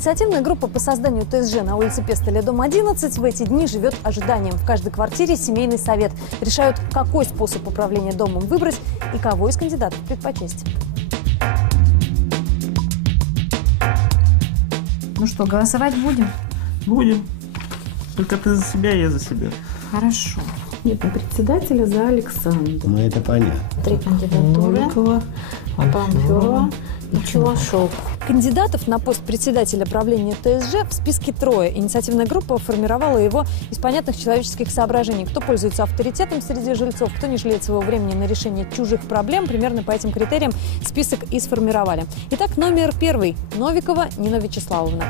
Инициативная группа по созданию ТСЖ на улице Пестеля, дом 11, в эти дни живет ожиданием. В каждой квартире семейный совет. Решают, какой способ управления домом выбрать и кого из кандидатов предпочесть. Ну что, голосовать будем? Будем. Только ты за себя, я за себя. Хорошо. Нет, на председателя за Александра. Ну, это понятно. 3 кандидатуры. Новикова, Панферова и Чувашов. Кандидатов на пост председателя правления ТСЖ в списке 3. Инициативная группа формировала его из понятных человеческих соображений. Кто пользуется авторитетом среди жильцов, кто не жалеет своего времени на решение чужих проблем. Примерно по этим критериям список и сформировали. Итак, номер 1. Новикова Нина Вячеславовна.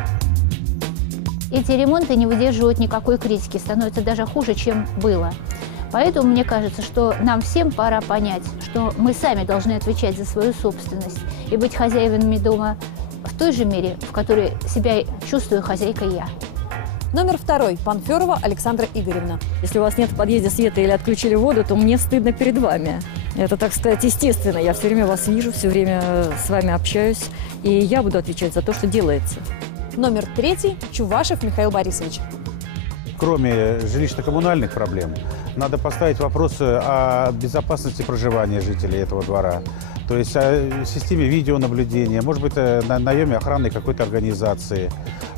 Эти ремонты не выдерживают никакой критики, становятся даже хуже, чем было. Поэтому мне кажется, что нам всем пора понять, что мы сами должны отвечать за свою собственность и быть хозяевами дома в той же мере, в которой себя чувствую хозяйкой я. Номер 2. Панферова Александра Игоревна. Если у вас нет в подъезде света или отключили воду, то мне стыдно перед вами. Это, так сказать, естественно. Я все время вас вижу, все время с вами общаюсь. И я буду отвечать за то, что делается. Номер 3. Чувашев Михаил Борисович. Кроме жилищно-коммунальных проблем, надо поставить вопросы о безопасности проживания жителей этого двора. То есть о системе видеонаблюдения, может быть, на наеме охранной какой-то организации.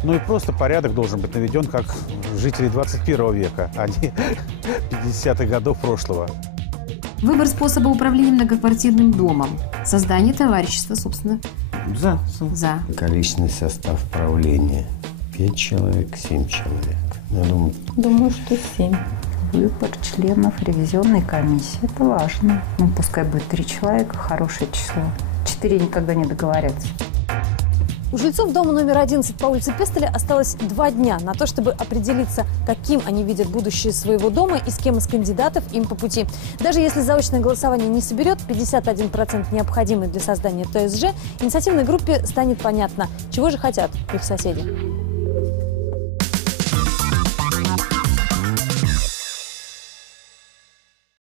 Ну и просто порядок должен быть наведен, как жители 21 века, а не 50-х годов прошлого. Выбор способа управления многоквартирным домом. Создание товарищества, собственно. За. Количественный состав правления. 5 человек, 7 человек. Я Думаю, что 7. Выбор членов ревизионной комиссии. Это важно. Ну, пускай будет 3 человека, хорошее число. 4 никогда не договорятся. У жильцов дома номер 11 по улице Пестеля осталось 2 дня на то, чтобы определиться, каким они видят будущее своего дома и с кем из кандидатов им по пути. Даже если заочное голосование не соберет 51% необходимый для создания ТСЖ, инициативной группе станет понятно, чего же хотят их соседи.